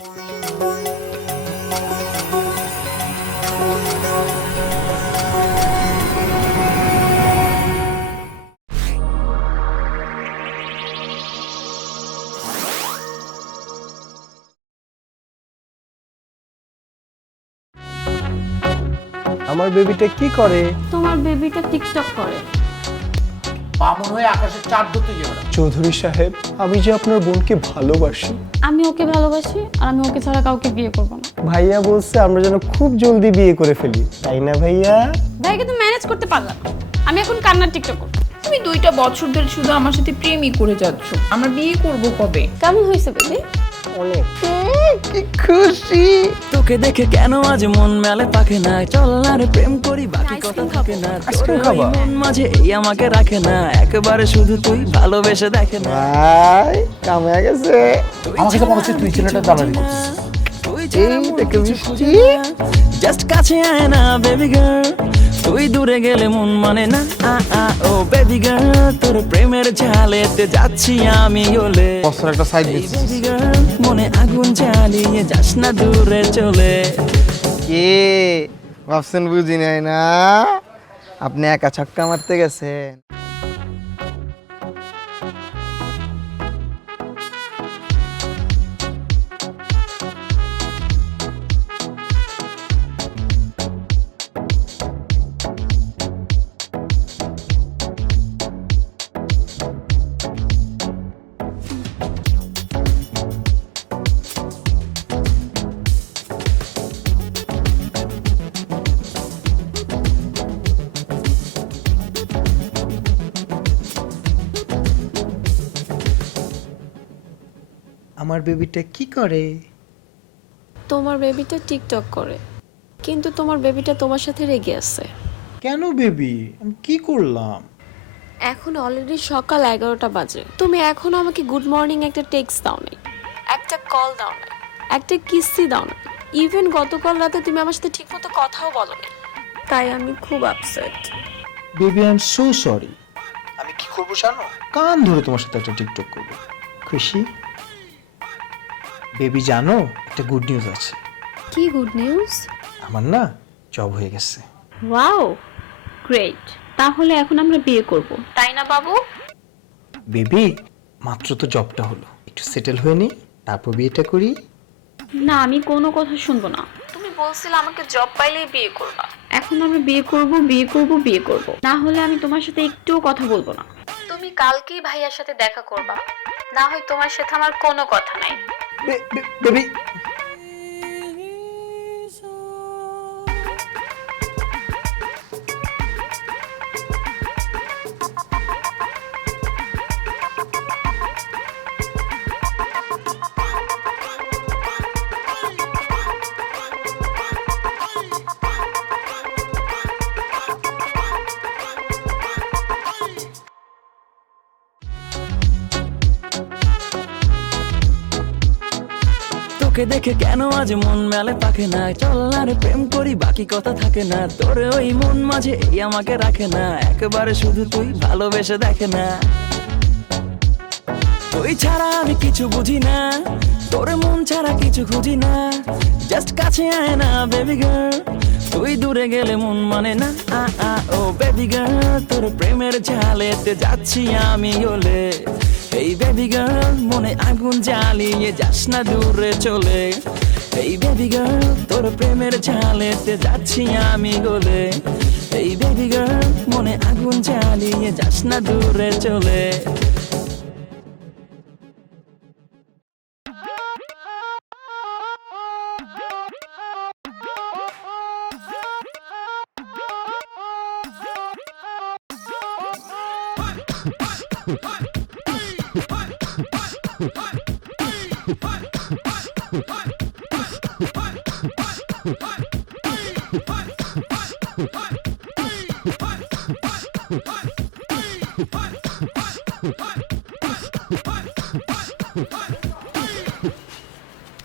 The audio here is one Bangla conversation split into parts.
আমার বেবিটা কি করে? তোমার বেবিটা টিকটক করে। বামন হয়ে আকাশের চাঁদ ধরতে যাবে না। চৌধুরী সাহেব, আমি যে আপনার বোনকে ভালোবাসি। আমি ওকে ভালোবাসি আর আমি ওকে ছাড়া কাউকে বিয়ে করব না। ভাইয়া বলছে আমরা যেন খুব জলদি বিয়ে করে ফেলি, তাই না ভাইয়া? ভাইকে তো ম্যানেজ করতে পারলাম না। আমি এখন কান্নার টিকটক করব। তুমি 2টা বছর ধরে শুধু আমার সাথে প্রেমই করে যাচ্ছ। আমরা বিয়ে করব কবে? কেমন হয়েছে বেবি? অনেক কি খুশি। তোকে দেখে কেন আজ মন মেলে পাকে না, চল না রে প্রেম করি বাকি কথা থাকে না। আইসক্রিম খাবা? মন মাঝে এই আমাকে রাখে না, একবারে শুধু তুই ভালোবেসে দেখে না। ভাই কামে গেছে। আমার কাছে মনে হচ্ছে তুই ছেলেটা দালালি করছিস। তুই ছাড়া মনে কিছু খুঁজে না, জাস্ট কাছে আয় না বেবি গার্ল, তুই দূরে গেলে মন মানে না। ও বেবি গার্ল, তোর প্রেমের ঝালেতে যাচ্ছি আমি ওলে। বছর একটা সাইড এই দিচ্ছিস। বেবি গার্ল, মনে আগুন জ্বালিয়ে যাস না দূরে চলে। কে ভাবছেন বুঝি নাই না, আপনি একা ছক্কা মারতে গেছেন। আমার বেবিটা কি করে? তোমার বেবিটা টিকটক করে, কিন্তু তোমার বেবিটা তোমার সাথে রেগে আছে। কেন বেবি, আমি কি করলাম? এখন অলরেডি সকাল 11টা বাজে, তুমি এখনো আমাকে গুড মর্নিং একটা টেক্সট দাও নাই, একটা কল দাও নাই, একটা কিসি দাও না। ইভেন গতকাল রাতে তুমি আমার সাথে ঠিকমতো কথাও বলো না। তাই আমি খুব upset. Baby I am so sorry. আমি কি করবো জানো? কান ধরে তোমার সাথে একটা টিকটক করবো। খুশি? বেবি জানো, একটা গুড নিউজ আছে। কি গুড নিউজ? আমার না জব হয়ে গেছে। Wow, great. তাহলে এখন আমরা বিয়ে করব, তাই না বাবু? বেবি মাত্র তো জবটা হলো, একটু সেটেল হয়ে নি, তারপর বিয়েটা করি। না, আমি কোনো কথা শুনবো না। তুমি বলছিলে আমাকে জব পাইলেই বিয়ে করবা। এখন আমরা বিয়ে করব, বিয়ে করব, বিয়ে করব। না হলে আমি তোমার সাথে একটুও কথা বলবো না। তুমি কালকেই ভাইয়ার সাথে দেখা করবা, না হয় তোমার সাথে আমার কোনো কথা নাই। বেবি তোকে দেখে কেন আজ মন মেলে পাকে না, চল না রে প্রেম করি বাকি কথা থাকে না। তোর ওই মন মাঝে এই আমাকে রাখে না, একবারে শুধু তুই ভালোবেসে দেখে না। তুই ছাড়া আমি কিছু বুঝি না, তোর মন ছাড়া কিছু খুঁজি না, জাস্ট কাছে আয় না বেবি গার্ল, তুই দূরে গেলে মন মানে না। ও বেবি গার্ল, তোর প্রেমের ঝালেতে যাচ্ছি আমি ওলে। এই বেবি গার্ল, মনে আগুন জ্বালিয়ে যাস না দূরে চলে। এই বেবি গার্ল, তোর প্রেমের ঝালেতে যাচ্ছি আমি গলে। এই বেবি গার্ল, মনে আগুন জ্বালিয়ে যাস না দূরে চলে।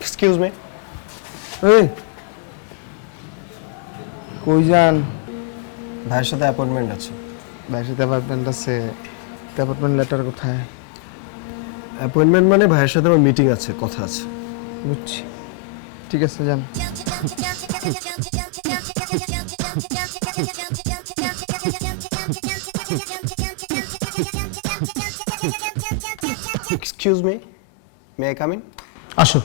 Excuse me. এই কই যান? ভাইয়ের সাথে অ্যাপয়েন্টমেন্ট আছে। ভাইয়ের সাথে অ্যাপার্টমেন্ট আছে, অ্যাপার্টমেন্ট লেটার কোথায়? অ্যাপয়েন্টমেন্ট মানে ভাইয়ের সাথে আমার মিটিং আছে, কথা আছে। বুঝছি। ঠিক আছে যান। Excuse me, may I come in? আসো।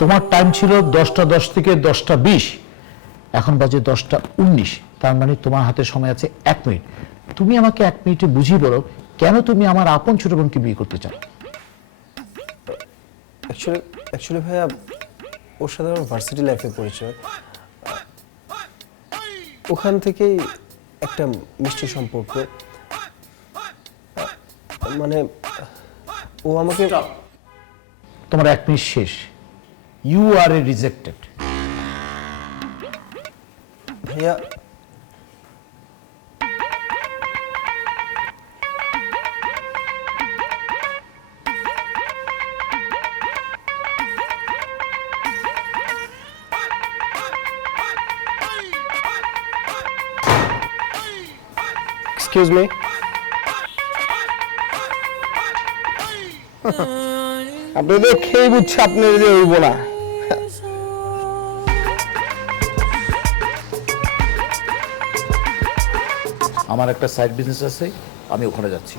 তোমার টাইম ছিল 10:10 থেকে 10:20, এখন বাজে 10:19। তার মানে তোমার হাতে সময় আছে 1 মিনিট। তুমি আমাকে 1 মিনিটে বুঝিয়ে বলো কেন তুমি আমার আপন ছোট বোনকে বিয়ে করতে চাও? অ্যাকচুয়ালি ভাইয়া, ওর সাথে আমার ভার্সিটি লাইফে পরিচয়, ওখান থেকেই একটা মিষ্টি সম্পর্ক। মানে ও আমাকে তোমার 1 মিনিট শেষ। You are a rejected. ভাইয়া, এক্সকিউজ মি, আপনি দেখেই বুঝছে আপনার যে হইব না। আমার একটা সাইড বিজনেস আছে, আমি ওখানে যাচ্ছি।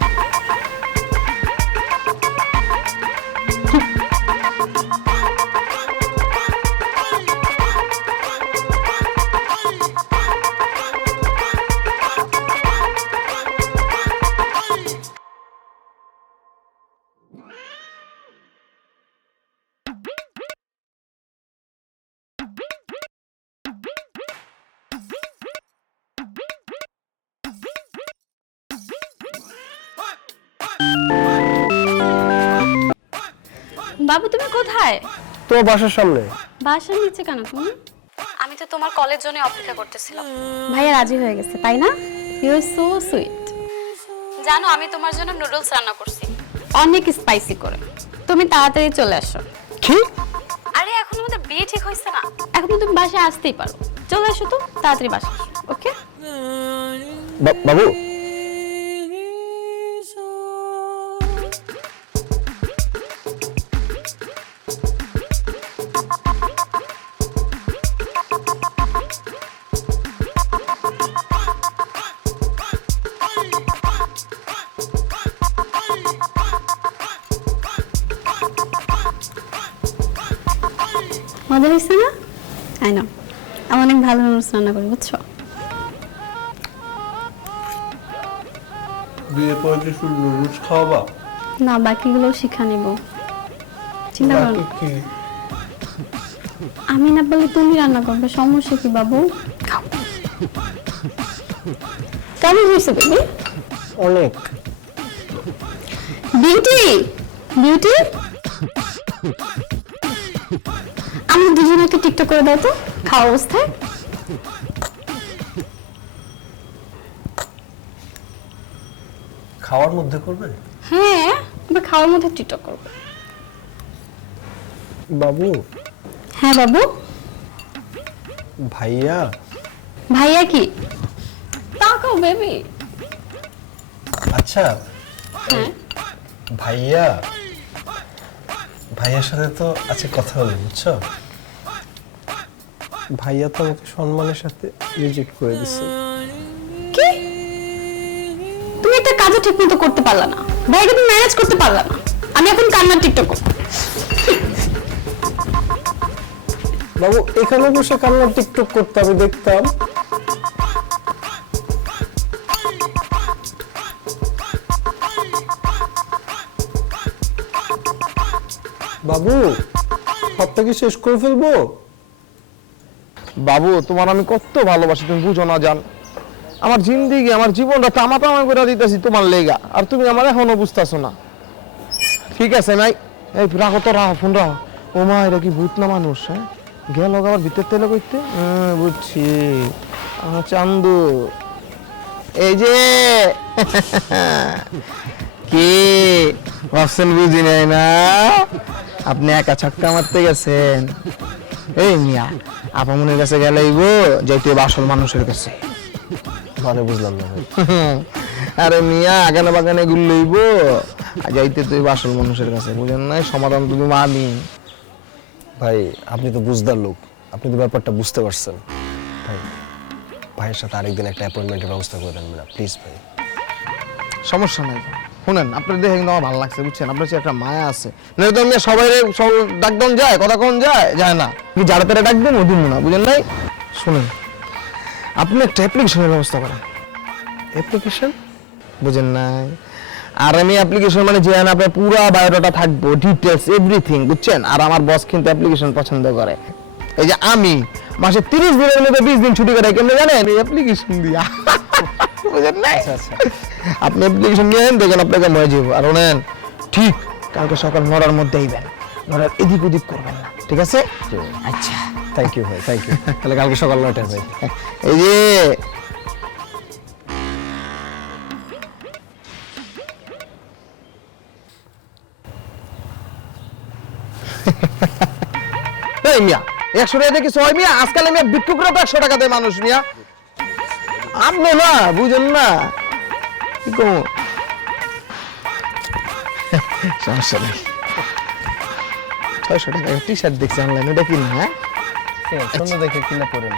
বাবু তুমি কোথায়? তো বাসার সামনে। বাসার নিচে কেন তুমি? আমি তো তোমার কলের জন্য অপেক্ষা করতেছিলাম। ভাইয়া রাজি হয়ে গেছে, তাই না? You are so sweet. জানো আমি তোমার জন্য নুডলস রান্না করছি, অনেক স্পাইসি করে। তুমি তাড়াতাড়ি চলে আসো। কি? আরে এখন আমাদের বিয়ে ঠিক হয়েছে না, এখন তো তুমি বাসায় আসতেই পারো। চলে আসো তো, তাড়াতাড়ি বাসায় আসো, ওকে? বাবু, মজা হয়েছে না? আই নো, আমি অনেক ভালো নুডলস রান্না করি, বুঝছো? বিয়ে করে কি শুধু নুডলস খাওয়াবা? না, বাকিগুলো শিখা নিব। চিন্তা করো না। কি? আমি না বলে তুমি রান্না করবে, সমস্যা কি বাবু? খাও। কেমন হয়েছে বেবি? অনেক। বিউটি, বিউটি, আমি দুজনকে টিকটক করে দাও তো খাওয়া অবস্থায়। খাওয়ার মধ্যে করবে? হ্যাঁ, আমরা খাওয়ার মধ্যে টিকটক করবো। বাবু। হ্যাঁ বাবু। ভাইয়া। ভাইয়া কি? তাকাও বেবি। আচ্ছা, হ্যাঁ ভাইয়া, ভাইয়ার সাথে তো আজকে কথা হলো, বুঝছো? ভাইয়া তো আমাকে সম্মানের সাথে রিজেক্ট করে দিচ্ছে। কি? তুমি একটা কাজও ঠিক মতো করতে পারলা না, ভাইকে তুমি ম্যানেজ করতে পারলা না। আমি এখন কান্নার টিকটক করব। বাবু, এখানে বসে কান্নার টিকটক করতে আমি দেখতাম। বাবু, সবটা কি শেষ করে ফেলবো? বাবু, তোমার আমি কত ভালোবাসি তুমি বুঝো না জান। আমার জিন্দেগি, আমার জীবনটা তামা তামা করে দিতেছি তোমার লেগা, আর তুমি আমার এখনো বুঝতেছো না। ঠিক আছে নাই, এই রাখো তো, রাখো ফোন রাখো। ও মা, এটা কি ভূত না মানুষ? হ্যাঁ, গেল আবার ভিতর তেলে করতে। বুঝছি, আমার চান্দু। এই যে কি ভাবছেন বুঝি নাই না, আপনি একা ছক্কা মারতে গেছেন। এই মিয়া, আপামনের কাছে গেলেইব যাইতে আসল মানুষের কাছে। মানে বুঝলাম না ভাই। আরে মিয়া, আগানে বাগানে ঘুরলইব, যাইতে তুই আসল মানুষের কাছে, বুঝেন নাই? সমাধান তুমি মানি। ভাই আপনি তো বুঝদার লোক, আপনি তো ব্যাপারটা বুঝতে পারছেন। ভাই ভাইয়ের সাথে আরেকদিন একটা অ্যাপয়েন্টমেন্টের ব্যবস্থা করে দেন না প্লিজ ভাই। সমস্যা নাই, শুনেন আপনার দেখে কিন্তু আমার ভালো লাগছে, বুঝছেন? আপনার কাছে একটা মায়া আছে, নয়তো আমি সবাই ডাক দেন যায়, কথা কোন যায় যায় না, কি যারা তারা ডাক দেন ওদিন না, বুঝেন নাই? শুনেন, আপনি একটা অ্যাপ্লিকেশনের ব্যবস্থা করেন। অ্যাপ্লিকেশন বুঝেন নাই? আর আমি অ্যাপ্লিকেশন মানে যে আপনার পুরো বায়োডাটা থাকবো, ডিটেলস এভরিথিং, বুঝছেন? আর আমার বস কিন্তু অ্যাপ্লিকেশন পছন্দ করে। এই যে আমি মাসে 30 দিনের মধ্যে 20 দিন ছুটি করে, কেমন জানেন? এই অ্যাপ্লিকেশন দিয়া, বুঝেন নাই? আপনি অ্যাপ্লিকেশন নিয়ে দেখেন আপনাকে মজা যাবো। আর ওনেন ঠিক কালকে সকাল 9টার মধ্যে আইবেন, 9টার এদিক ওদিক করবেন না, ঠিক আছে? আচ্ছা থ্যাংক ইউ ভাই, থ্যাংক ইউ। তাহলে কালকে সকাল 9টায় ভাই। এই যে এই মিয়া 100 টাকা দেখি সবাই মিয়া, আজকাল মিয়া বিক্রি করে 100 টাকা দেয় মানুষ মিয়া। আপনি না বুঝেন না কি কম সমস্যা নেই। 600 টাকা টি শার্ট দেখছি অনলাইনে, ওটা কিনুন। হ্যাঁ সুন্দর দেখে কিনা পড়েন।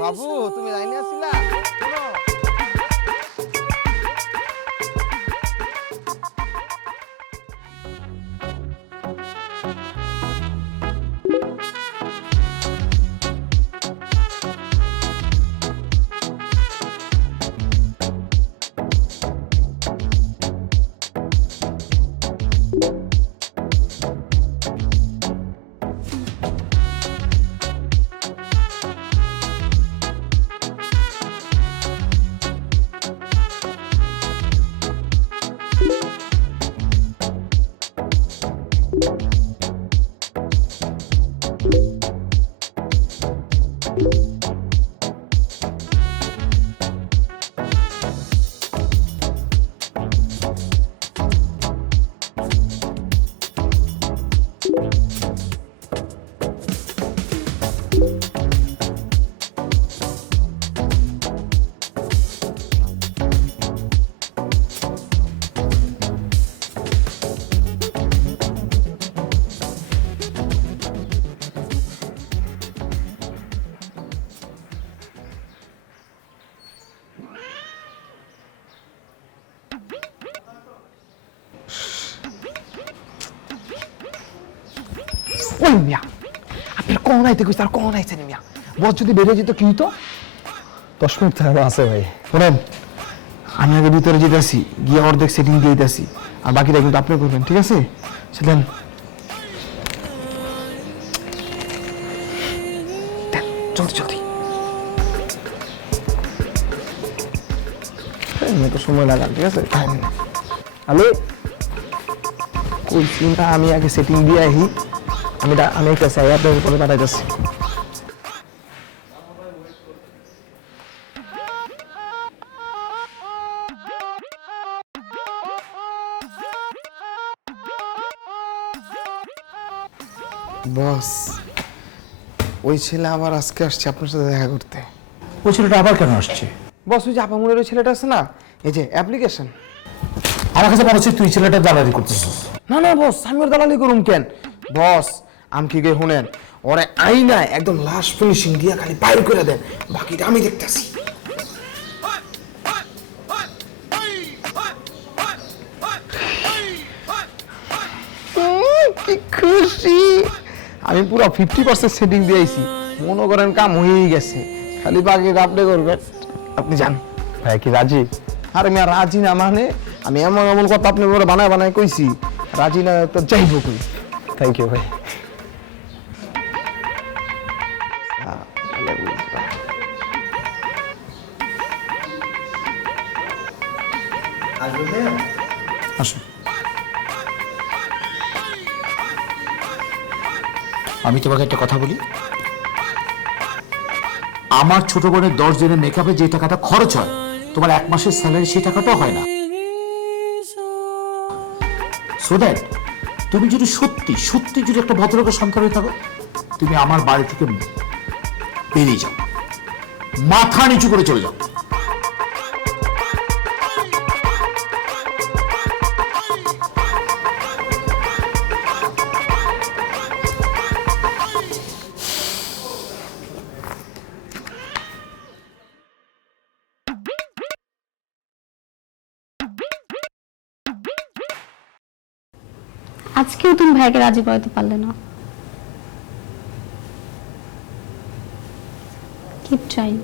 বাবু তুমি লাইনে আছিলা? ওই মিয়া আপনার কখন আইতে কইছে আর কখন আইছেন মিয়া? বস যদি বেড়ে যেত কি হতো? 10 মিনিট তো আছে ভাই। শোনেন, আমি আগে ভিতরে যেতেছি, গিয়ে অর্ধেক সেটিং দিয়ে দিতেছি, আর বাকিটা কিন্তু আপনি করবেন, ঠিক আছে? সেদিন জলদি জলদি, তো সময় লাগান, ঠিক আছে? হ্যালো, কইছি না আমি আগে সেটিং দিয়ে আহি, আমি একটা চাই আপনার উপরে পাঠাইতেছি। বস, ওই ছেলে আবার আজকে আসছে আপনার সাথে দেখা করতে। ওই ছেলেটা আবার কেন আসছে? বস, ওই যে আপামুলের ওই ছেলেটা আছে না, এই যে অ্যাপ্লিকেশন। আমার কাছে মনে হচ্ছে তুই ছেলেটা দালালি করতেছিস। না না বস, আমি ওর দালালি করুম কেন? বস আমি কি গিয়ে শুনেন, ওরে আইনা একদম লাস্ট ফিনিশিং দিয়া খালি বাইর করে দেন, বাকিটা আমি দেখতেছি। কি খুশি! আমি পুরো 50% সেটিং দিয়েছি, মনে করেন কাম হয়েই গেছে, খালি বাকিটা আপনি করবেন। আপনি যান। ভাই কি রাজি? আরে মিয়া রাজি না মানে, আমি এমন এমন কথা আপনি করে বানায় বানায় কইছি, রাজি না তো যাইব কই। থ্যাংক ইউ ভাই। আসুন, আমি তোমাকে একটা কথা বলি। আমার ছোট বোনের 10 দিনের মেকআপে যে টাকাটা খরচ হয়, তোমার 1 মাসের স্যালারি সেই টাকাটাও হয় না। সো দ্যাট তুমি যদি সত্যি সত্যি যদি একটা ভদ্রলোকের সন্তান হয়ে থাকো, তুমি আমার বাড়ি থেকে বেরিয়ে যাও, মাথা নিচু করে চলে যাও। আজকেও তুমি ভাইকে রাজি করাতে পারলে না। Keep trying.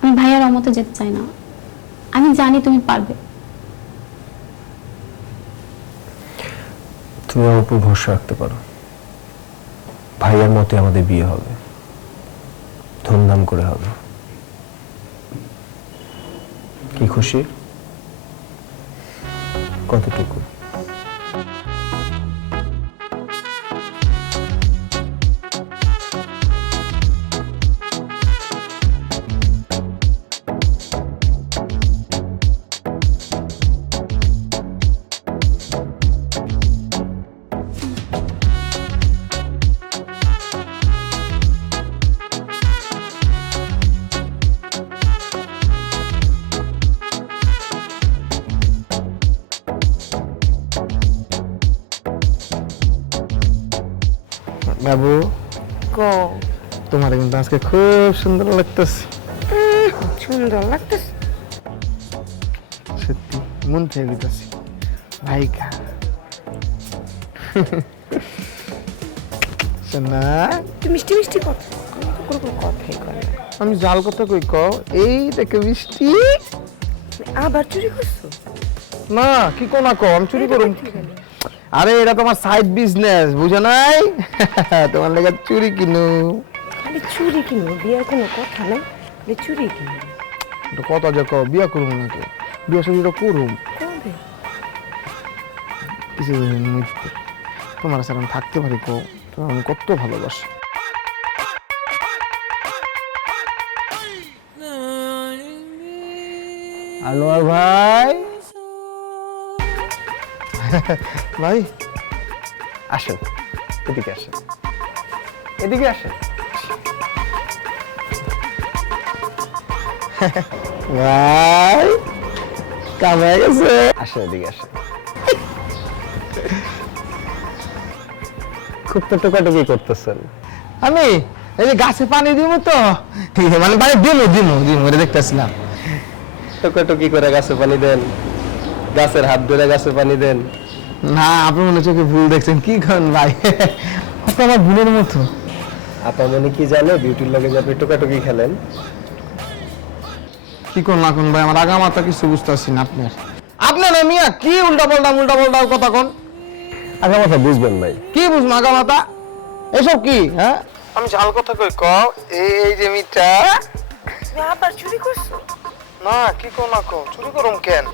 আমি ভাইয়ার অমতে যেতে চাই না। আমি জানি তুমি পারবে। তুমি আমার উপর ভরসা রাখতে পারো। ভাইয়ার মতে আমাদের বিয়ে হবে, ধুমধাম করে হবে। কি খুশি? কতটুকু? বাবু তোমার কিন্তু আজকে খুব সুন্দর লাগতেছে। সুন্দর লাগতেছে। সত্যি মন থেকে দিতেছি ভাইকা। শোনা, তুই মিষ্টি মিষ্টি কথা কোনো কথাই কর না। আমি জাল কথা কই কও, এই দেখে মিষ্টি। আবার চুরি করছো? না কি কোনা কও, আমি চুরি করুম? আরে এটা তোমার সাইড বিজনেস, বুঝো নাই? তোমার লেগে চুরি কিনু। খালি চুরি কিনবো, বিয়ের কোনো কথা নাই, খালি চুরি কিনবো। কত যে কও বিয়া করুম নাকি? বিয়া শুরুটা করুম কবে? কিছুদিনের মধ্যে। তোমার সাথে আমি থাকতে পারি কও, তোমার আমি কত ভালোবাসি। আনোয়ার ভাই, ভাই আসেন, এদিকে আসেন, এদিকে আসেন। ভাই কামে গেছে, আসেন এদিকে আসেন। খুব তো টোকাটুকি করতেছেন। আমি এই যে গাছে পানি দিব তো, মানে পানি দিমু দিমু দিমু এটা দেখতেছিলাম। টোকাটুকি করে গাছে পানি দেন, গাছের হাত ধরে গাছে পানি দেন? না, আপনি মনে চোখে ভুল দেখছেন। কি করেন ভাই, আপনি আমার ভুলের মতো। আপনার মনে কি জানে বিউটির লগে যে আপনি টোকাটুকি খেলেন? কি কোন না কোন ভাই, আমার আগা মাথা কিছু বুঝতেছি না। আপনার না মিয়া কি উল্টা পাল্টা কথা কোন? আগা মাথা বুঝবেন ভাই। কি বুঝবো আগা মাথা? এসব কি? হ্যাঁ আমি জাল কথা কই কও, এই যে মিঠা। তুমি আবার চুরি করছো? না কি কোন না কোন, চুরি করুম কেন?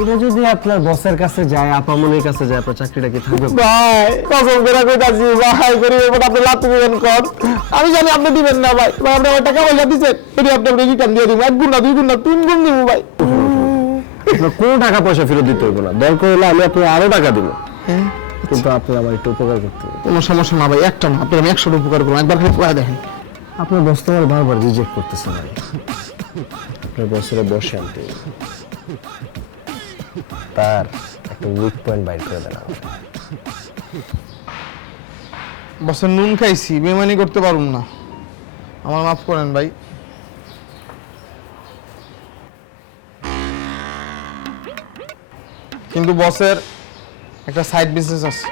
এটা যদি আপনার বসের কাছে যায়, আপামনির কাছে যায়, আপনার চাকরিটা কি থাকবে? ভাই কসম করে কইতাছি ভাই, গরিবের উপর আপনি লাথি দিবেন কোন? আমি জানি আপনি দিবেন না ভাই। ভাই আপনি আমার টাকা পয়সা দিছেন, এটি আপনি রিটার্ন দিয়ে দিবেন। 1 গুণ না 2 গুণ না 3 গুণ দিব ভাই। আপনার কোনো টাকা পয়সা ফেরত দিতে হইব না, দরকার হলে আমি আপনার আরো টাকা দিব, কিন্তু আপনি আমার একটু উপকার করতে হবে। কোনো সমস্যা না ভাই, একটা না, আপনি আমি 100 উপকার করবো, একবার খালি পড়া দেখেন। আপনার বস তো আমার বারবার রিজেক্ট করতেছে ভাই। আপনার বসের বসে আনতে হবে। তার একটা উইক পয়েন্ট বাইর করে দেন আমাকে। বসের নুন খাইছি, বেমানি করতে পারুম না, আমার মাফ করেন ভাই। কিন্তু বসের একটা সাইড বিজনেস আছে।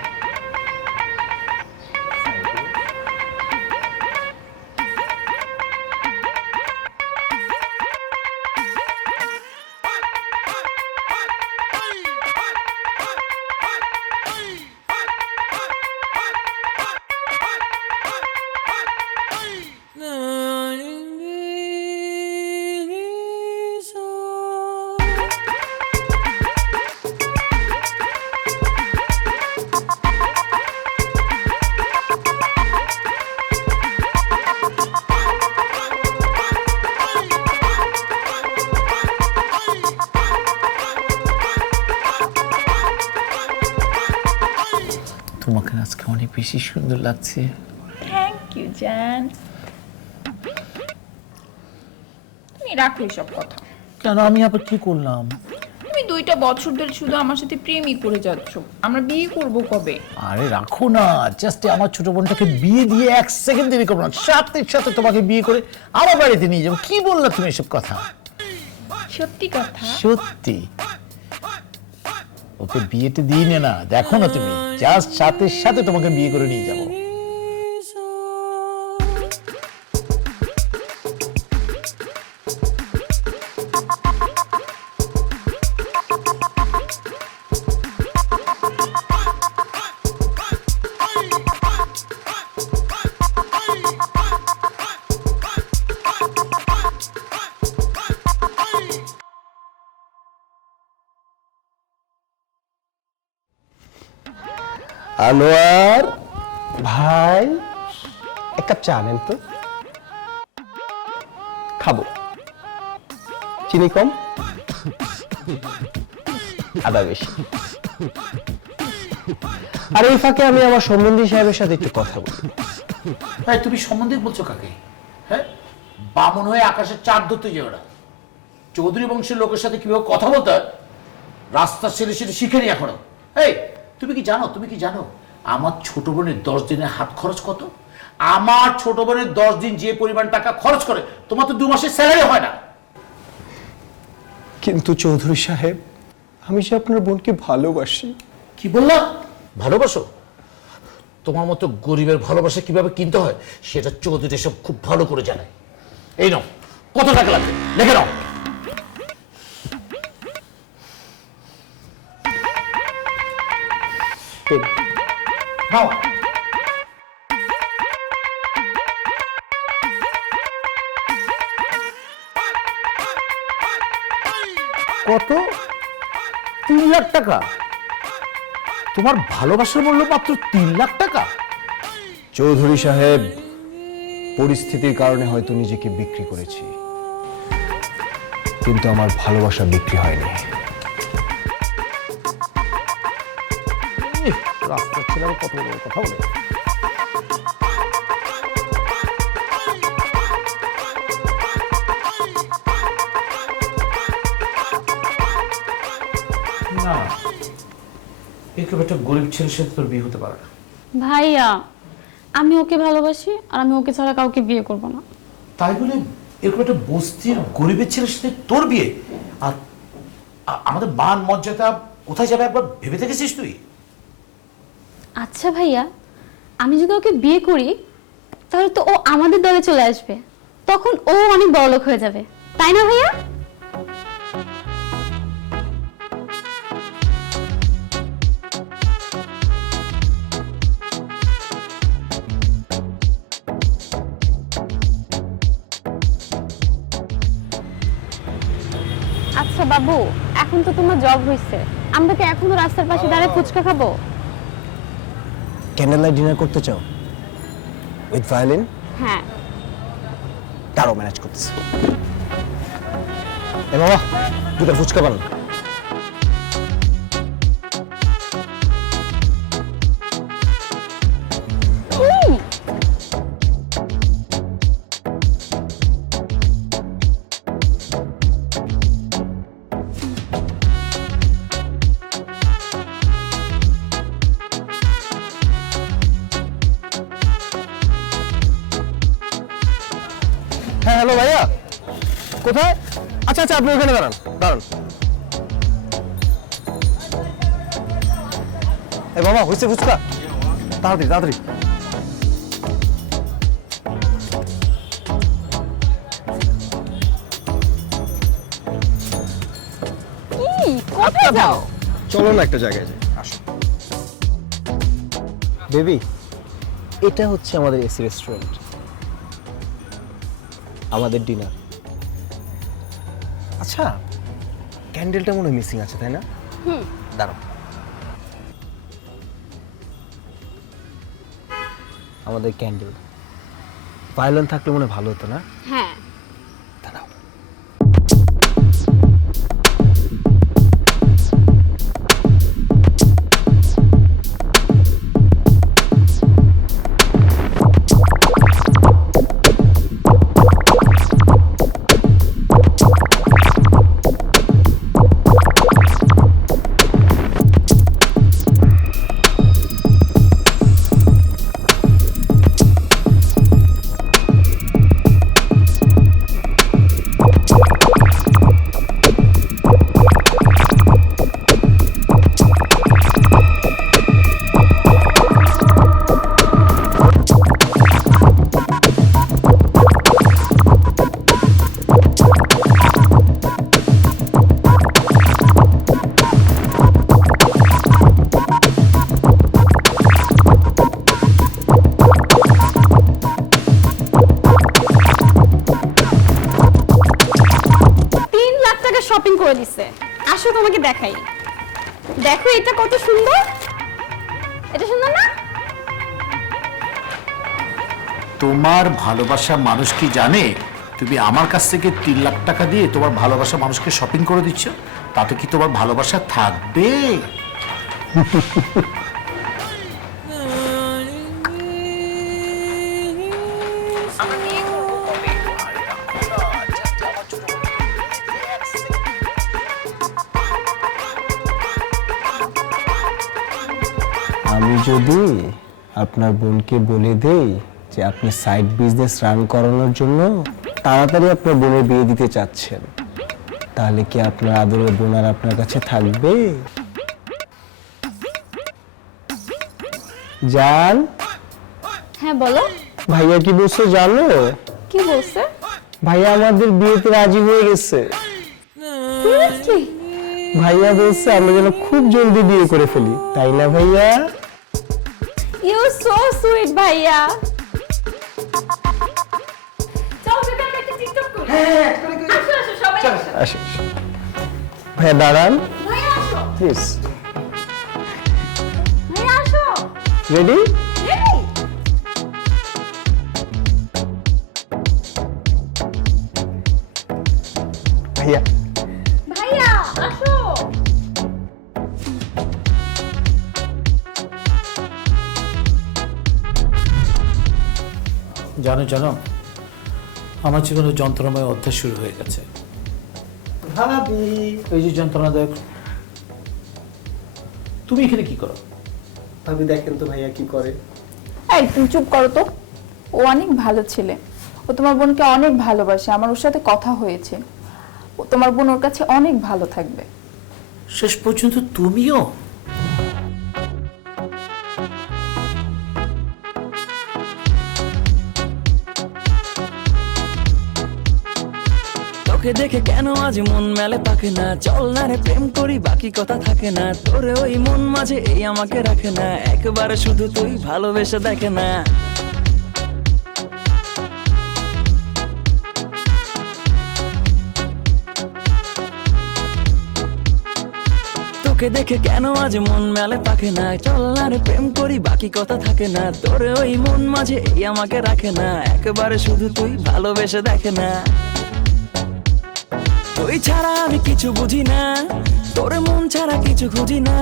তোমাকে আজকে অনেক বেশি সুন্দর লাগছে। থ্যাংক ইউ জান। তুমি রাখলে সব কথা। কেন, আমি আবার কি করলাম? তুমি 2টা বছর ধরে শুধু আমার সাথে প্রেমই করে যাচ্ছ। আমরা বিয়ে করব কবে? আরে রাখো না, জাস্ট আমার ছোট বোনটাকে বিয়ে দিয়ে 1 সেকেন্ড দেরি করবো না, সাথে সাথে তোমাকে বিয়ে করে আমার বাড়িতে নিয়ে যাবো। কি বললা তুমি এসব কথা? সত্যি কথা? সত্যি। ওকে বিয়েতে দিই না, দেখো না তুমি, জাস্ট সাথে সাথে তোমাকে বিয়ে করে নিয়ে যাবো। আনোয়ার ভাই, এক কাপ চা নেন তো। খাবো, চিনি কম, আদা বেশি। আর এই ফাঁকে আমি আমার সম্বন্ধী সাহেবের সাথে একটু কথা বলি। তাই তুমি সম্বন্ধে বলছো কাকে? হ্যাঁ, বামন হয়ে আকাশের চাঁদ ধরতে যে ওরা চৌধুরী বংশের লোকের সাথে কিভাবে কথা বলতে হয় রাস্তার ছেলে সেটা শিখেনি এখনো। এই তুমি কি জানো আমার ছোট বোনের 10 দিনের হাত খরচ কত? আমার ছোট বোনের 10 দিন যে পরিমাণ টাকা খরচ করে তোমার তো 2 মাসের স্যালারি হয় না। কিন্তু চৌধুরী সাহেব, আমি যে আপনার বোনকে ভালোবাসি। কি বললা? ভালোবাসো? তোমার মতো গরিবের ভালোবাসা কিভাবে কিনতে হয় সেটা চৌধুরী সব খুব ভালো করে জানে। এই নাও, কত টাকা লাগবে লিখে নাও। নাও। কত? 3 লাখ টাকা? তোমার ভালোবাসার মূল্য মাত্র 3 লাখ টাকা? চৌধুরী সাহেব, পরিস্থিতির কারণে হয়তো নিজেকে বিক্রি করেছি, কিন্তু আমার ভালোবাসা বিক্রি হয়নি। রাস্তার ছেলেরা কত বড় কথা বলে। না, এরকম একটা গরিব ছেলের সাথে তোর বিয়ে হতে পারে না। ভাইয়া, আমি ওকে ভালোবাসি আর আমি ওকে ছাড়া কাউকে বিয়ে করব না। তাই বলে এরকম একটা বস্তির গরিবের ছেলের সাথে তোর বিয়ে? আর আমাদের মান মর্যাদা কোথায় যাবে একবার ভেবে দেখেছিস তুই? আচ্ছা ভাইয়া, আমি যদি ওকে বিয়ে করি তাহলে তো ও আমাদের দলে চলে আসবে, তখন ও অনেক বড়লোক হয়ে যাবে, তাই না ভাইয়া? আচ্ছা বাবু, এখন তো তোমার জব হয়েছে, আমরা কি এখনো রাস্তার পাশে দাঁড়িয়ে ফুচকা খাবো? ক্যান্ডেল লাইট ডিনার করতে চাও উইথ ভায়োলিন? হ্যাঁ। তারও ম্যানেজ করতেছি। এ বাবা, 2টা ফুচকা বানান। হ্যাঁ, হ্যালো ভাইয়া, কোথায়? আচ্ছা আচ্ছা, আপনি ওখানে দাঁড়ান দাঁড়ান। এ বাবা, হয়েছে ফুচকা? তাড়াতাড়ি তাড়াতাড়ি। কোথায় যাও? চলো না একটা জায়গায় যাই, আসো। বেবি, এটা হচ্ছে আমাদের এসি রেস্টুরেন্ট, আমাদের ডিনার। আচ্ছা, ক্যান্ডেলটা মনে হয় মিসিং আছে, তাই না? দাঁড়াও, আমাদের ক্যান্ডেল ভায়োলিন থাকলে মনে হয় ভালো হতো না? হ্যাঁ। দাঁড়াও। শপিং করে দিছে। আসো তোমাকে দেখাই। দেখো এটা কত সুন্দর। এটা সুন্দর না? তোমার ভালোবাসা মানুষ কি জানে তুমি আমার কাছ থেকে 3 লাখ টাকা দিয়ে তোমার ভালোবাসা মানুষকে শপিং করে দিচ্ছ? তাতে কি তোমার ভালোবাসা থাকবে? আমি যদি আপনার বোনকে বলে দেই যে আপনি সাইড বিজনেস রান করানোর জন্য তাড়াতাড়ি আপনার বোনের বিয়ে দিতে চাচ্ছেন, তাহলে কি আপনার আদরের বোন আর আপনার কাছে থাকবে? জান, হ্যাঁ বলো। ভাইয়া কি বলছে জানো? কি বলছে? ভাইয়া আমাদের বিয়েতে রাজি হয়ে গেছে। Seriously? ভাইয়া বলছে আমরা যেন খুব জলদি বিয়ে করে ফেলি, তাই না ভাইয়া? You so sweet ভাইয়া। চল বেবি আমরা একটা টিকটক করি। হ্যাঁ, আসো আসো সবাই আসো। আসো ভাইয়া, দাঁড়ান ভাইয়া আসো। প্লিজ। ভাইয়া আসো। রেডি? রেডি? ভাইয়া ভাইয়া আসো। জানো জানো, আমার জীবনে যন্ত্রণাময় অধ্যায় শুরু হয়ে গেছে। ভাবি, এই যে যন্ত্রণাদায়ক। তুমি এখানে কি করো? ভাবি দেখেন তো ভাইয়া কি করে। এই তুমি চুপ করো তো। ও অনেক ভালো ছেলে, ও তোমার বোনকে অনেক ভালোবাসে। আমার ওর সাথে কথা হয়েছে, ও তোমার বোন ওর কাছে অনেক ভালো থাকবে। শেষ পর্যন্ত তুমিও? তোকে দেখে কেন আজ মন মেলে পাকে না, চল না রে প্রেম করি বাকি কথা থাকে না, তোরে ওই মন মাঝে এই আমাকে রাখে না, একবারে শুধু তুই ভালোবেসে দেখে না। তোকে দেখে কেন আজ মন মেলে পাকে না, চল না রে প্রেম করি বাকি কথা থাকে না, তোরে ওই মন মাঝে এই আমাকে রাখে না, একবারে শুধু তুই ভালোবেসে দেখে না। তুই ছাড়া আমি কিছু বুঝি না, তোর মন ছাড়া কিছু খুঁজি না,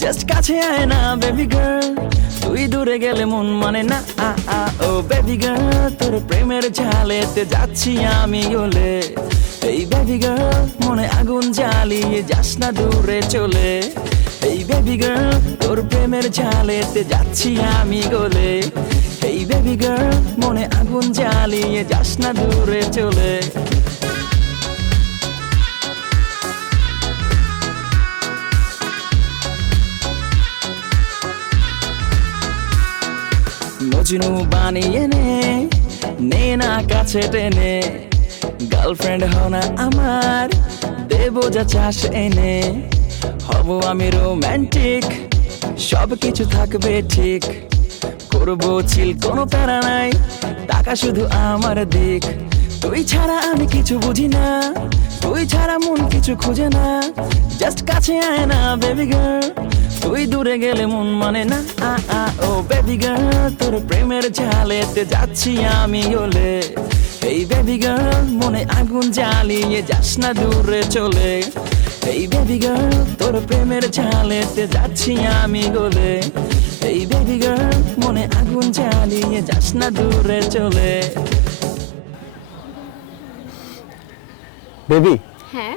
জাস্ট কাছে আয় না বেবি গার্ল, তুই দূরে গেলে মন মানে না। ও বেবি গার্ল, তোর প্রেমের ঝালেতে যাচ্ছি আমি গলে, এই বেবি গার্ল মনে আগুন জ্বালিয়ে যাস না দূরে চলে, এই বেবি গার্ল তোর প্রেমের ঝালেতে যাচ্ছি আমি গলে, এই বেবি গার্ল মনে আগুন জ্বালিয়ে যাস না দূরে চলে। মজনু বানিয়ে নে না কাছে টেনে, গার্লফ্রেন্ড হও না আমার, দেব যা চাস এনে, হব আমি রোম্যান্টিক, সব কিছু থাকবে ঠিক, করবো চিল কোনো প্যারা নাই, টাকা শুধু আমার দিক, তুই ছাড়া আমি কিছু বুঝি না, তুই ছাড়া মন কিছু খুঁজে না, জাস্ট কাছে আয় না বেবি গার্ল, তুই দূরে গেলে মন মানে না। ও বেবি গার্ল, তোর প্রেমের ঝালেতে যাচ্ছি আমি গলে, এই বেবি গার্ল মনে আগুন জ্বালিয়ে যাস না দূরে চলে, এই বেবি গার্ল তোর প্রেমের ঝালেতে যাচ্ছি আমি গলে, এই বেবি গার্ল মনে আগুন জ্বালিয়ে যাস না দূরে চলে। বেবি, হ্যাঁ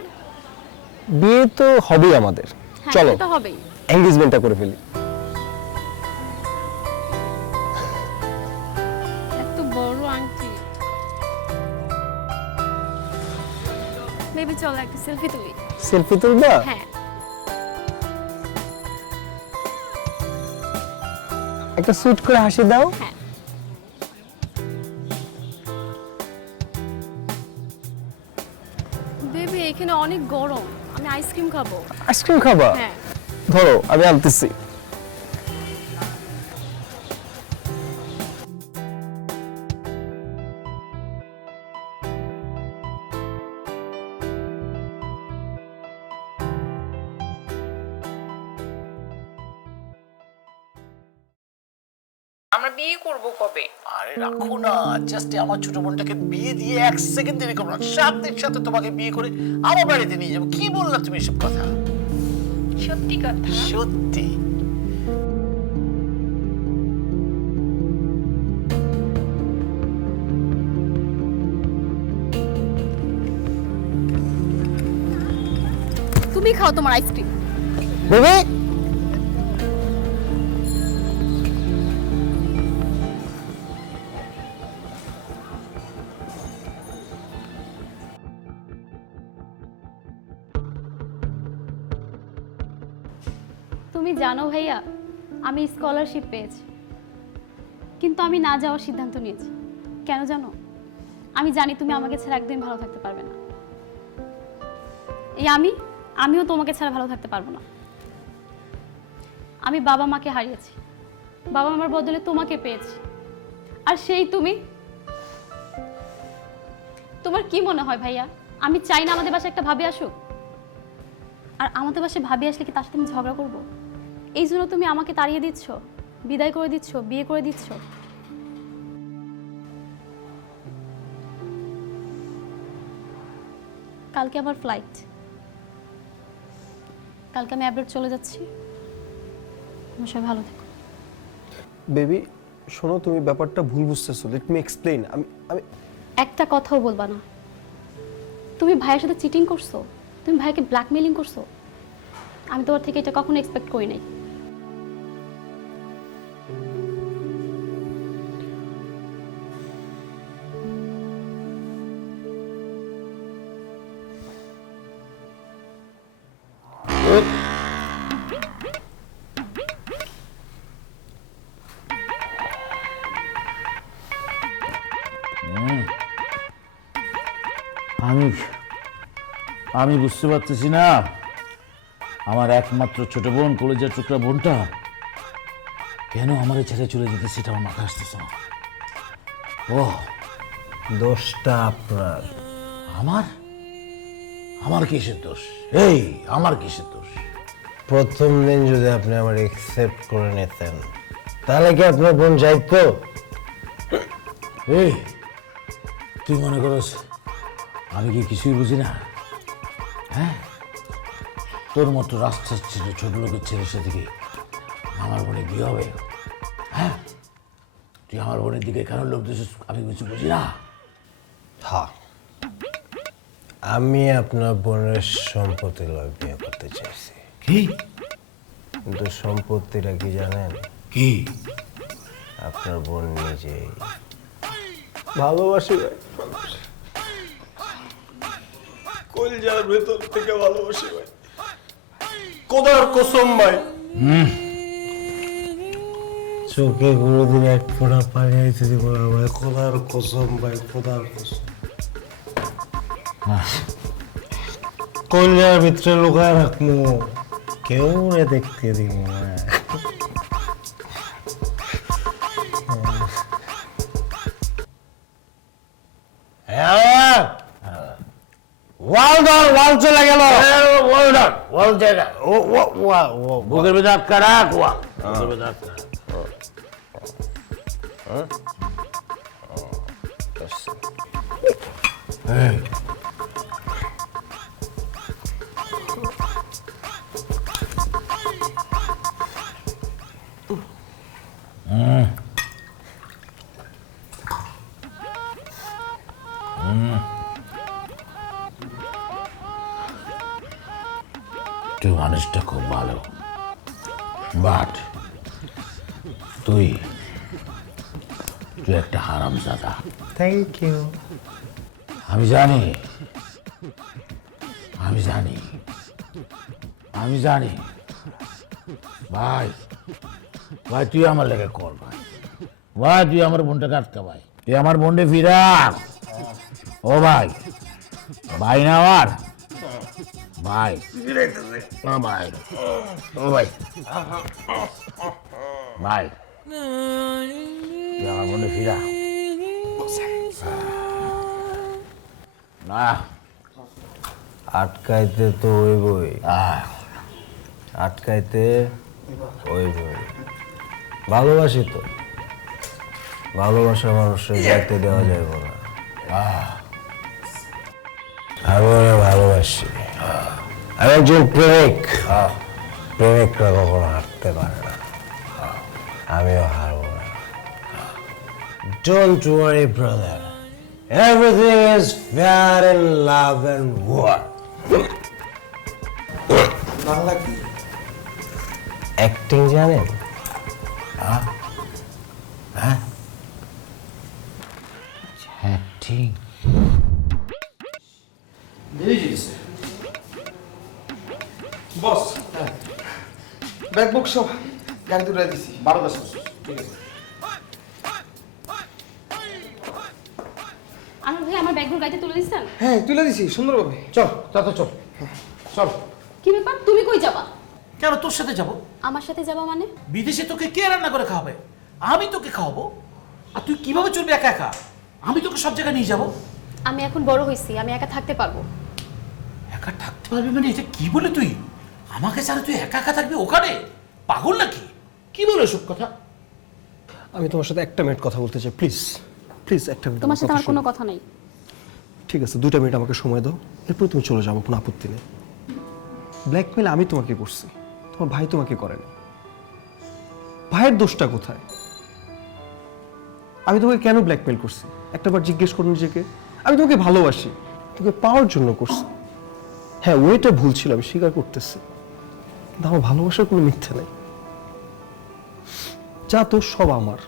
বিয়ে তো হবেই আমাদের, চলো তো হবেই। এনগেজমেন্টটা করে ফেলি। এত বড় আংটি। বেবি চল একটা সেলফি তুলি। সেলফি তুলবা? হ্যাঁ একটা সুট করে হাসি দাও। হ্যাঁ। বেবি এখানে অনেক গরম, আমি আইসক্রিম খাবো। আইসক্রিম খাবা? হ্যাঁ ধরো আমি আনতেছি। আমরা বিয়ে করব কবে? আরে রাখো না, জাস্ট আমার ছোট বোনটাকে বিয়ে দিয়ে 1 সেকেন্ড দেরি করবো না, সাথে সাথে তোমাকে বিয়ে করে আমার বাড়িতে নিয়ে যাবো। কি বললা তুমি এসব কথা? সত্যি কথা? সত্যি। তুমি খাও তোমার আইসক্রিম। বেবি তুমি জানো ভাইয়া, আমি স্কলারশিপ পেয়েছি, কিন্তু আমি না যাওয়ার সিদ্ধান্ত নিয়েছি। কেন জানো? আমি জানি তুমি আমাকে ছাড়া একদিন ভালো থাকতে পারবে না। এই আমিও তোমাকে ছাড়া ভালো থাকতে পারবো না। আমি বাবা মাকে হারিয়েছি, বাবা মার বদলে তোমাকে পেয়েছি, আর সেই তুমি। তোমার কি মনে হয় ভাইয়া, আমি চাই না আমাদের বাসায় একটা ভাবি আসুক? আর আমাদের বাসায় ভাবি আসলে কি তার সাথে আমি ঝগড়া করবো? এই জন্য তুমি আমাকে তাড়িয়ে দিচ্ছ, বিদায় করে দিচ্ছ, বিয়ে করে দিচ্ছ। কালকে আমার ফ্লাইট, কালকে আমি অ্যাব্রড চলে যাচ্ছি। আমার সবাই ভালো থেকো। বেবি শোনো, তুমি ব্যাপারটা ভুল বুঝতেছো। Let me explain. আমি আমি একটা কথাও বলবা না। তুমি ভাইয়ের সাথে চিটিং করছো, তুমি ভাইকে ব্ল্যাকমেলিং করছো। আমি তোমার থেকে এটা কখনো এক্সপেক্ট করি নাই। আমি বুঝতে পারতেছি না, আমার একমাত্র ছোট বোন, কলেজের টুকরা বোনটা কেন আমার ছেড়ে চলে যেতে, সেটা আমার মাথায় আসতেছে না। ও, দোষটা আপনার। আমার আমার কিসের দোষ? এই আমার কিসের দোষ? প্রথম দিন যদি আপনি আমার একসেপ্ট করে নিতেন, তাহলে কি আপনার বোন যাইতো? এই তুই মনে করস আমি কি কিছুই বুঝি না? হ্যাঁ, তোর মতো রাস্তার ছেলে, ছোট লোকের ছেলের সাথে কি আমার বোনের বিয়ে হবে? হ্যাঁ, তুই আমার বোনের দিকে কেন লোক দিছিস আমি কিছু বুঝি না? হ্যাঁ, আমি আপনার বোনের সম্পত্তি লয় বিয়ে করতে চাইছি। কি? কিন্তু সম্পত্তিটা কি জানেন? কি? আপনার বোন নিজেই। ভালোবাসি ভাই, কলজার ভেতর থেকে ভালোবাসি ভাই, খোদার কসম ভাই। চোখে কোনোদিন এক ফোঁটা পানি আইতে দিব না ভাই, খোদার কসম ভাই, খোদার কসম। কলজার ভিতরে লুকায় রাখবো, কেউ দেখতে দিব না। ওয়াল চলে গেল। ওয়াল জায়গা বুকের ভেতর আটকা রাখ, ওয়াল বুকের ভেতর আটকা রাখ। এই, তুই মানুষটা খুব ভালো, বাট তুই একটা হারামজাদা। Thank you. আমি জানি, আমি জানি, আমি জানি ভাই। ভাই তুই আমার লেগে কর ভাই, ভাই তুই আমার বোনটাকে আটকা ভাই, তুই আমার বোনটা ফিরা। ও ভাই, ভাই না আমার ভাই, ভাই ও ভাই, ভাই তুই আমার বোনটা ফিরা না। আটকাইতে তো হইবই, আটকাইতে হইবই। ভালোবাসি তো, ভালোবাসা মানুষের যাইতে দেওয়া যাবে না। আমি ওরে ভালোবাসি। আমি একজন প্রেমিক। প্রেমিকরা কখনো হারতে পারে না, আমিও হারবো না। Don't worry, brother. Everything is fair in love and war. Bangla কি? অ্যাক্টিং জানেন? অ্যাক্টিং। বস, ব্যাগ বুক সব গাড়িতে উড়াই দিছি। 12-10 ঠিক আছে। আনোয়ার ভাই আমার ব্যাগগুলো গাড়িতে তুলে দিচ্ছেন? হ্যাঁ তুলে দিছি সুন্দরভাবে। চল চাচা চল চল। কি ব্যাপার, তুমি কই যাবা? কেন তোর সাথে যাব? আমার সাথে যাবা মানে? বিদেশে তোকে কে রান্না করে খাওয়াবে? আমি তোকে খাওয়াবো। আর তুই কিভাবে চলবি একা একা? আমি তোকে সব জায়গায় নিয়ে যাব। আমি এখন বড় হয়েছি, আমি একা থাকতে পারবো। একা থাকতে পারবি মানে এটা কি বলে তুই? আমাকে ছাড়া তুই একা একা থাকবি ওখানে? পাগল নাকি? কি বলে সব কথা? আমি তোমার সাথে একটা মিনিট কথা বলতে চাই, প্লিজ প্লিজ একটা মিনিট। তোমার সাথে আমার কোনো কথা নেই। ঠিক আছে 2 মিনিট আমাকে সময় দাও, এরপর তুমি চলে যাবো, কোনো আপত্তি নেই। ব্ল্যাকমেল আমি তোমাকে করছি, তোমার ভাই তোমাকে করেনি। ভাইয়ের দোষটা কোথায়? আমি তোমাকে কেন ব্ল্যাকমেল করছি একটাবার জিজ্ঞেস করো নিজেকে। আমি তোমাকে ভালোবাসি, তোকে পাওয়ার জন্য করছি। হ্যাঁ ওইটা ভুল ছিল, আমি স্বীকার করতেছি, কিন্তু আমার ভালোবাসার কোনো মিথ্যে নেই। যা তোর সব আমার।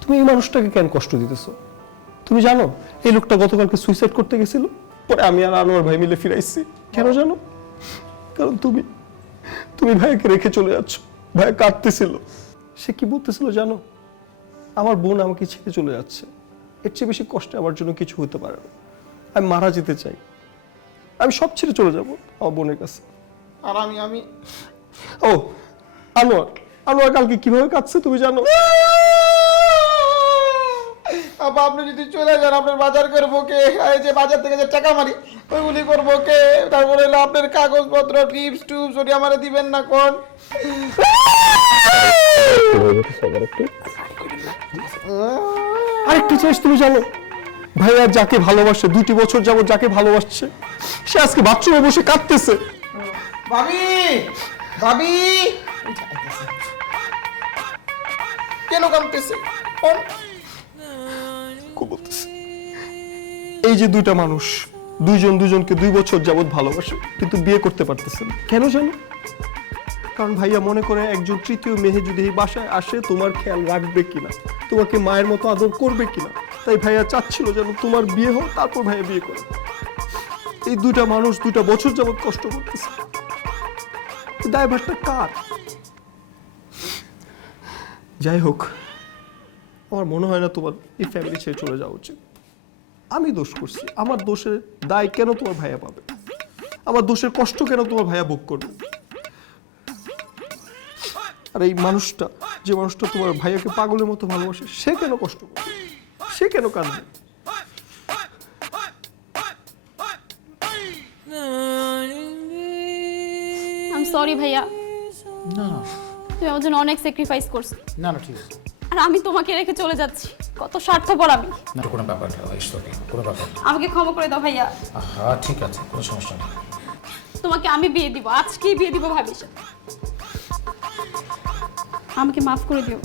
তুমি এই মানুষটাকে কেন কষ্ট দিতেছো? তুমি জানো এই লোকটা গতকালকে সুইসাইড করতে গেছিল, পরে আমি আর আনোয়ার ভাই মিলে ফিরাইছি। কেন জানো? কারণ তুমি ভাইকে রেখে চলে যাচ্ছ। ভাই কাঁদতেছিল, সে কি বলতেছিল জানো? আমার বোন আমাকে ছেড়ে চলে যাচ্ছে, এর চেয়ে বেশি কষ্টে আমার জন্য কিছু হতে পারে না। আমি মারা যেতে চাই, আমি সব ছেড়ে চলে যাব আমার বোনের কাছে। আর আমি ও আনোয়ার কালকে কিভাবে কাঁদছে তুমি জানো? আপনি যদি চলে যান আপনার বাজার করবো কে? যে বাজার থেকে যে টাকা মারি ওইগুলি করবো কে? তারপরে হলো আপনার কাগজপত্র টিপস টুপস ওটি আমার দিবেন না কোন? আরেকটু চাইছ তুমি জানো? ভাইয়া যাকে ভালোবাসে 2 বছর যাবত যাকে ভালোবাসছে, সে আজকে বাথরুমে বসে কাঁদতেছে। ভাবি ভাবি কেন কাঁদতেছে? এই যে 2টা মানুষ, দুইজন দুজনকে 2 বছর যাবত ভালোবাসে কিন্তু বিয়ে করতে পারতেছে না, কেন জানো? কারণ ভাইয়া মনে করে একজন তৃতীয় মেয়ে যদি এই বাসায় আসে তোমার খেয়াল রাখবে কিনা, তোমাকে মায়ের মতো আদর করবে কিনা। তাই ভাইয়া চাচ্ছিল যেন তোমার বিয়ে হোক, তারপর ভাইয়া বিয়ে করে। এই 2টা মানুষ 2টা বছর যাবত কষ্ট করতেছে, দায়ভারটা কার? যাই হোক, আমার মনে হয় না তোমার এই ফ্যামিলি ছেড়ে চলে যাওয়া উচিত। আমি দোষ করছি, আমার দোষের দায় কেন তোমার ভাইয়া পাবে? আমার দোষের কষ্ট কেন তোমার ভাইয়া ভোগ করবে? আর এই মানুষটা, যে মানুষটা তোমার ভাইয়াকে পাগলের মতো ভালোবাসে, সে কেন কষ্ট করবে? সে কেন কাঁদবে? আই এম সরি ভাইয়া, না তুমি আমার জন্য অনেক স্যাক্রিফাইস করছো। না না ঠিক আছে। আর আমি তোমাকে রেখে চলে যাচ্ছি, কত স্বার্থপর আমি। না কোনো ব্যাপার না, কোনো ব্যাপার না। আমাকে ক্ষমা করে দাও ভাইয়া। হ্যাঁ ঠিক আছে, কোনো সমস্যা নেই। তোমাকে আমি বিয়ে দিব, আজকেই বিয়ে দিব ভাবিস। আমাকে মাফ করে দিও।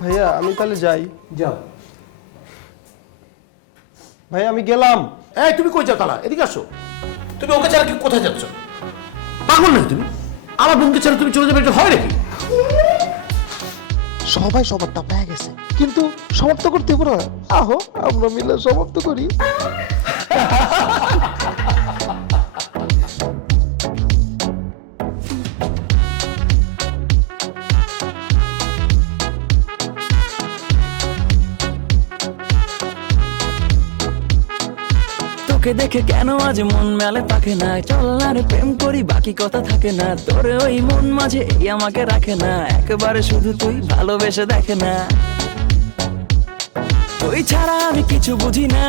ভাইয়া আমি তাহলে যাই। যাও। ভাই আমি গেলাম। এই তুমি কই যাও? তালা এদিকে আসো। তুমি ওকে ছাড়া কি কোথায় যাচ্ছ? পাগল নাকি তুমি? আমার বোনকে ছাড়া তুমি চলে যাবে, এটা হয় নাকি? সবাই সবারটা পেয়ে গেছে, কিন্তু সমাপ্ত করতে পারো না। আহো আমরা মিলে সমাপ্ত করি। তোকে দেখে কেন আজ মন মেলে পাকে না, চল না রে প্রেম করি বাকি কথা থাকে না, তোরে ওই মন মাঝে এই আমাকে রাখে না, একবারে শুধু তুই ভালোবেসে দেখে না, তুই ছাড়া আমি কিছু বুঝি না,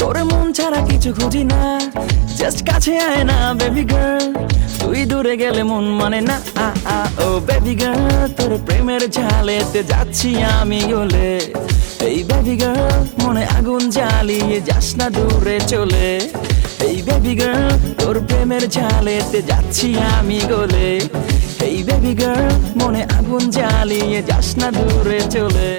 তোর মন ছাড়া কিছু খুঁজি না, জাস্ট কাছে আয় না বেবি গার্ল, তুই দূরে গেলে মন মানে না ও বেবি গার্ল তোর প্রেমের ঝালেতে যাচ্ছি আমি গলে এই বেবি গার্ল মনে আগুন জ্বালিয়ে যাস না দূরে চলে এই বেবি গার্ল তোর প্রেমের ঝালেতে যাচ্ছি আমি গলে এই বেবি গার্ল মনে আগুন জ্বালিয়ে যাস না দূরে চলে